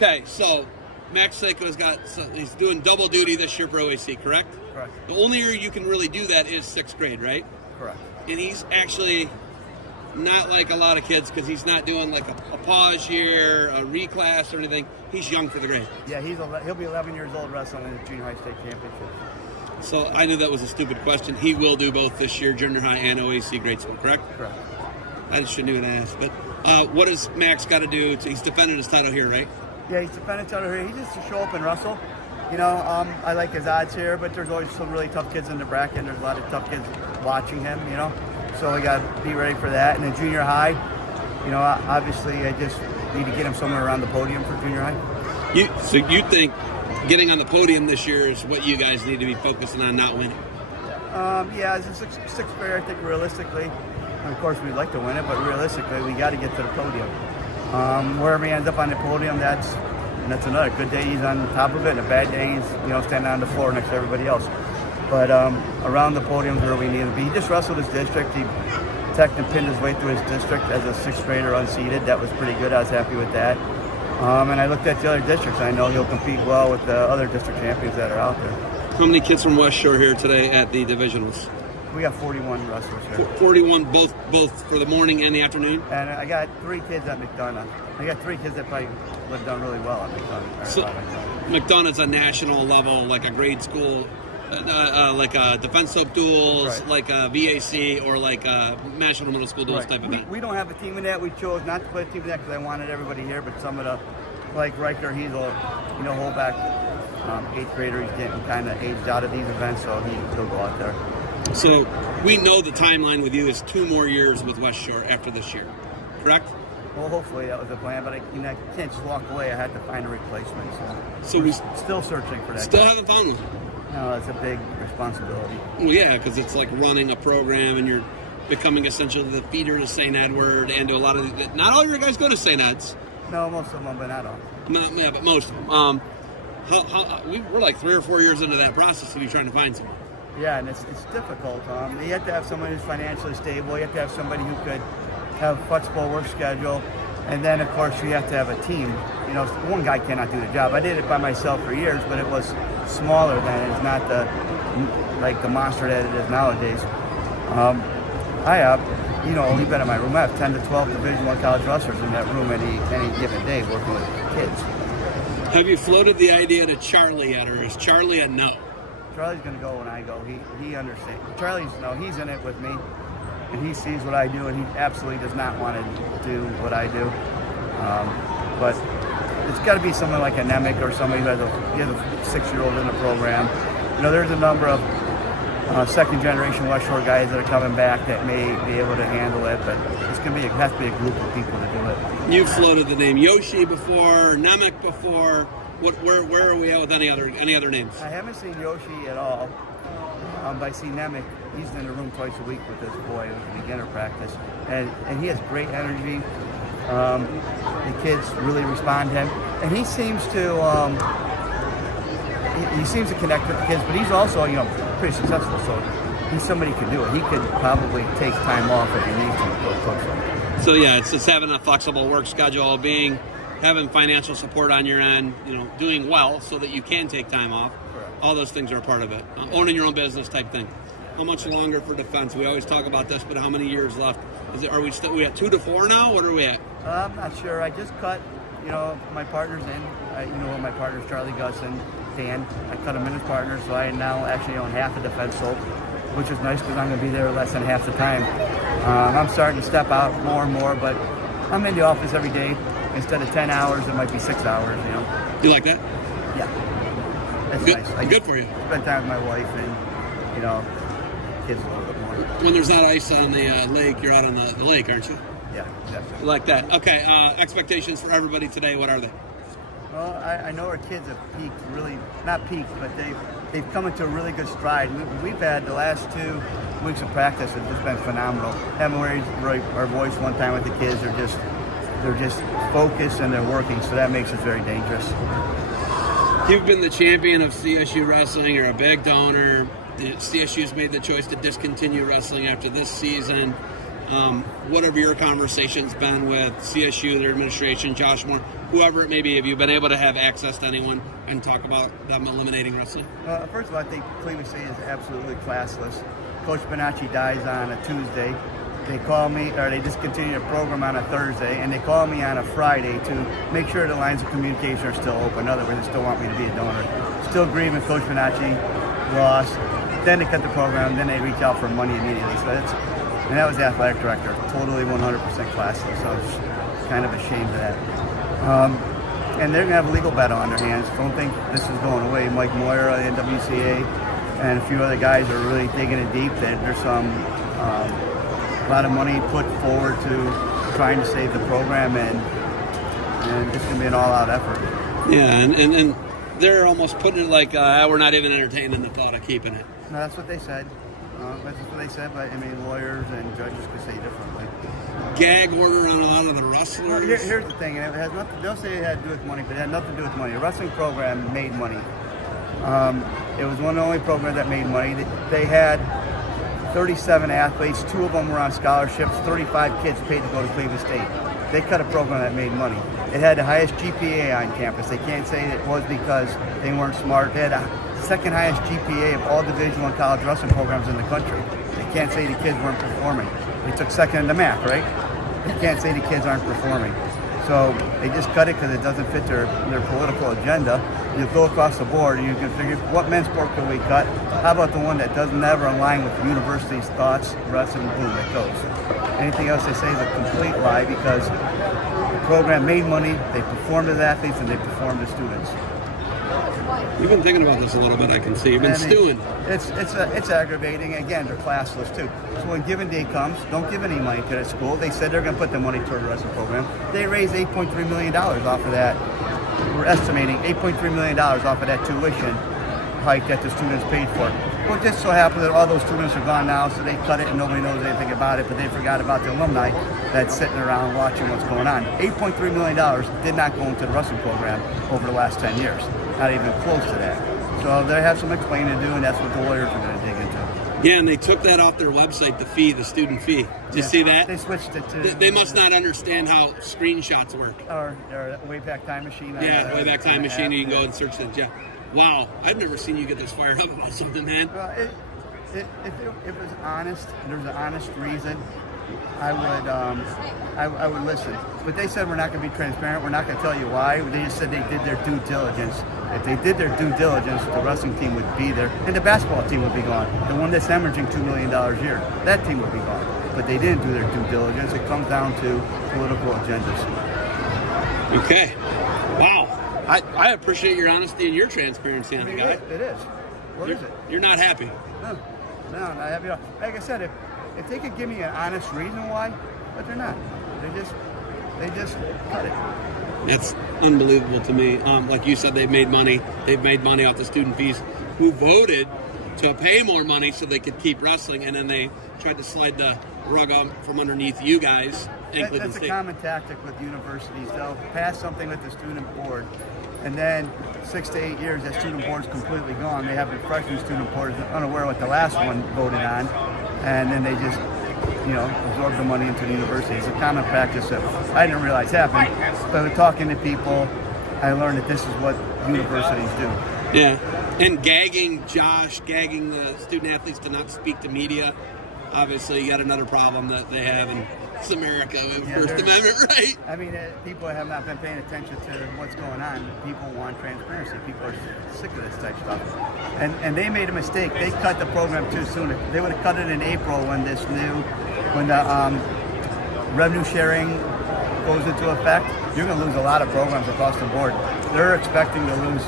Okay, so Max Sako's he's doing double duty this year for OAC, correct? Correct. The only year you can really do that is 6th grade, right? Correct. And he's actually not like a lot of kids because he's not doing like a pause year, a reclass or anything. He's young for the grade. Yeah, he'll be 11 years old wrestling in the junior high state championship. So I knew that was a stupid question. He will do both this year, junior high and OAC grade school, correct? Correct. I just shouldn't even ask. But what does Max got to do? He's defending his title here, right? Yeah, he's defending each other here. He just to show up and wrestle. You know, I like his odds here, but there's always some really tough kids in the bracket, and there's a lot of tough kids watching him, you know. So we got to be ready for that. And then junior high, you know, obviously I just need to get him somewhere around the podium for junior high. So you think getting on the podium this year is what you guys need to be focusing on, not winning? Yeah, as a sixth grader, I think realistically, of course we'd like to win it, but realistically we got to get to the podium. Wherever he ends up on the podium, that's another good day he's on top of it, and a bad day he's standing on the floor next to everybody else. But around the podium is where we need to be. He just wrestled his district. He technically pinned his way through his district as a 6th grader unseeded. That was pretty good. I was happy with that. And I looked at the other districts. I know he'll compete well with the other district champions that are out there. How many kids from West Shore here today at the Divisionals? We got 41 wrestlers here. 41, both for the morning and the afternoon? And I got 3 kids at McDonough. I got 3 kids that probably would have done really well at McDonough. So, McDonough's a national level, like a grade school, like a Defense Soap Duels, right. like a VAC, or like a National Middle School Duels type event. We don't have a team in that. We chose not to play a team in that because I wanted everybody here, but some of the, like Riker, he's a hold back 8th grader. He's getting kind of aged out of these events, so he'll go out there. So we know the timeline with you is 2 more years with West Shore after this year, correct? Well, hopefully that was the plan, but I can't just walk away. I had to find a replacement. So we're still searching for that. Still haven't found one. No, it's a big responsibility. Well, yeah, because it's like running a program, and you're becoming essentially the feeder to St. Edward, and to a lot of not all your guys go to St. Ed's. No, most of them, but not all. Yeah, but most of them. We're like 3 or 4 years into that process to be trying to find someone. Yeah, and it's difficult. You have to have someone who's financially stable. You have to have somebody who could have a flexible work schedule. And then, of course, you have to have a team. You know, one guy cannot do the job. I did it by myself for years, but it was smaller then. It's not the monster that it is nowadays. I have, only been in my room. I have 10 to 12 Division I college wrestlers in that room any given day working with kids. Have you floated the idea to Charlie yet, or is Charlie a no? Charlie's going to go when I go. He understands. He's in it with me, and he sees what I do, and he absolutely does not want to do what I do. But it's got to be someone like a Nemec or somebody who has a 6-year-old in the program. There's a number of second-generation West Shore guys that are coming back that may be able to handle it, but it has to be a group of people to do it. You've floated the name Yoshi before, Nemec before. Where are we at with any other names? I haven't seen Yoshi at all, but I see Nemec. He's in the room twice a week with this boy with beginner practice, and he has great energy. The kids really respond to him, and he seems to connect with the kids. But he's also pretty successful, so he's somebody who can do it. He could probably take time off if he needs to go coach them. So yeah, it's having a flexible work schedule, having financial support on your end, doing well so that you can take time off. Correct. All those things are a part of it. Owning your own business type thing. How much longer for defense? We always talk about this, but how many years left? Are we at 2 to 4 now? What are we at? I'm not sure. I just cut, my partners in. My partners, Charlie, Gus, and Dan. I cut them in as partners, so I now actually own half the defense soap, which is nice because I'm going to be there less than half the time. I'm starting to step out more and more, but I'm in the office every day. Instead of 10 hours, it might be 6 hours, You like that? Yeah. That's good, nice. Good for you. Spend time with my wife and, kids a little bit more. When there's not ice on the lake, you're out on the lake, aren't you? Yeah, definitely. You like that. Okay, expectations for everybody today, what are they? Well, I know our kids have peaked, really, not peaked, but they've come into a really good stride. We've had the last 2 weeks of practice have just been phenomenal. Haven't raised our voice one time with the kids. They're just focused and they're working, so that makes us very dangerous. You've been the champion of CSU wrestling. You're a big donor. The CSU's made the choice to discontinue wrestling after this season. What have your conversations been with CSU, their administration, Josh Moore, whoever it may be? Have you been able to have access to anyone and talk about them eliminating wrestling? First of all, I think Cleveland State is absolutely classless. Coach Bonacci dies on a Tuesday. They call me, or they discontinue the program on a Thursday, and they call me on a Friday to make sure the lines of communication are still open. In other words, they still want me to be a donor. Still grieving Coach Bonacci lost. Then they cut the program, then they reach out for money immediately. And that was the athletic director, totally 100% classless. So I was kind of ashamed of that. And they're going to have a legal battle on their hands. Don't think this is going away. Mike Moyer of the NWCA and a few other guys are really digging it deep. There's a lot of money put forward to trying to save the program, and it's going to be an all-out effort. Yeah, and they're almost putting it like we're not even entertaining the thought of keeping it. No, that's what they said. That's what they said, but I mean, lawyers and judges could say differently. Gag order on a lot of the wrestlers. Well, here's the thing, and it has nothing. They'll say it had to do with money, but it had nothing to do with money. The wrestling program made money. It was one of the only programs that made money. They had 37 athletes. 2 of them were on scholarships. 35 kids paid to go to Cleveland State. They cut a program that made money. It had the highest GPA on campus. They can't say it was because they weren't smart. They had the second highest GPA of all Divisional college wrestling programs in the country. They can't say the kids weren't performing. They took second in the MAC, right? They can't say the kids aren't performing. So they just cut it because it doesn't fit their political agenda. You go across the board and you can figure, what men's sport can we cut? How about the one that doesn't ever align with the university's thoughts? Wrestling, boom, it goes. Anything else they say is a complete lie because the program made money, they performed as athletes, and they performed as students. You've been thinking about this a little bit, I can see. You've been stewing. It's aggravating. Again, they're classless too. So when given day comes, don't give any money to that school. They said they're going to put the money toward the wrestling program. They raised $8.3 million off of that. We're estimating $8.3 million off of that tuition hike that the students paid for. Well, it just so happens that all those students are gone now, so they cut it and nobody knows anything about it, but they forgot about the alumni that's sitting around watching what's going on. $8.3 million did not go into the wrestling program over the last 10 years. Not even close to that. So they have some explaining to do, and that's what the lawyers are going to dig into. Yeah, and they took that off their website, the student fee. Did you see that? They switched it to... They must not understand how screenshots work. Or Wayback Time Machine. Yeah, Wayback Time Machine, you can go and search that. Yeah. Wow, I've never seen you get this fired up about something, man. If it was honest, there's an honest reason, I would listen. But they said we're not going to be transparent. We're not going to tell you why. They just said they did their due diligence. If they did their due diligence, the wrestling team would be there, and the basketball team would be gone. The one that's hemorrhaging $2 million a year, that team would be gone. But they didn't do their due diligence. It comes down to political agendas. Okay. Wow. I appreciate your honesty and your transparency on it, guy. It is. What is it? You're not happy. No, not happy. Like I said, if they could give me an honest reason why, but they're not. They just cut it. That's unbelievable to me. Like you said, they've made money. They've made money off the student fees. Who voted to pay more money so they could keep wrestling, and then they tried to slide the rug up from underneath you guys. That's a common tactic with universities. They'll pass something with the student board, and then 6 to 8 years, that student board's completely gone. They have the freshman student board unaware of what the last one voted on, and then they just, absorb the money into the university. It's a common practice that I didn't realize happened, but with talking to people, I learned that this is what universities do. Yeah, and gagging the student athletes to not speak to media. Obviously, you got another problem that they have in America with First Amendment, right? I mean, people have not been paying attention to what's going on. People want transparency. People are sick of this type of stuff. And they made a mistake. They cut the program too soon. If they would have cut it in April when the revenue sharing goes into effect, you're going to lose a lot of programs across the board. They're expecting to lose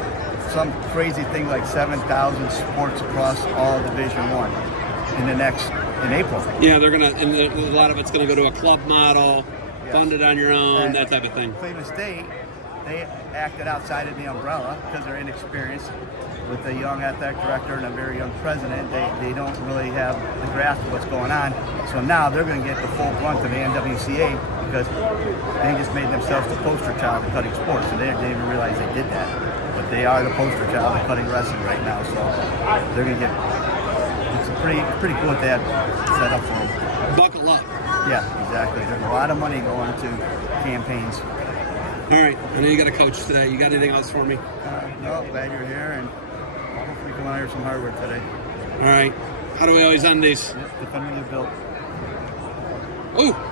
some crazy thing like 7,000 sports across all Division I in April. Yeah, they're gonna, and a lot of it's gonna go to a club model, funded on your own, that type of thing. Cleveland State, they acted outside of the umbrella because they're inexperienced with a young athletic director and a very young president. They don't really have the grasp of what's going on. So now they're going to get the full brunt of the NWCA because they just made themselves the poster child of cutting sports, and they didn't even realize they did that. But they are the poster child of cutting wrestling right now. So they're going to get. It's pretty cool what they have set up for them. Buckle up. Yeah, exactly. There's a lot of money going to campaigns. All right. I know you got a coach today. You got anything else for me? No, glad you're here, and hopefully come out here some hard work today. All right. How do we always end these? Defender built. Oh.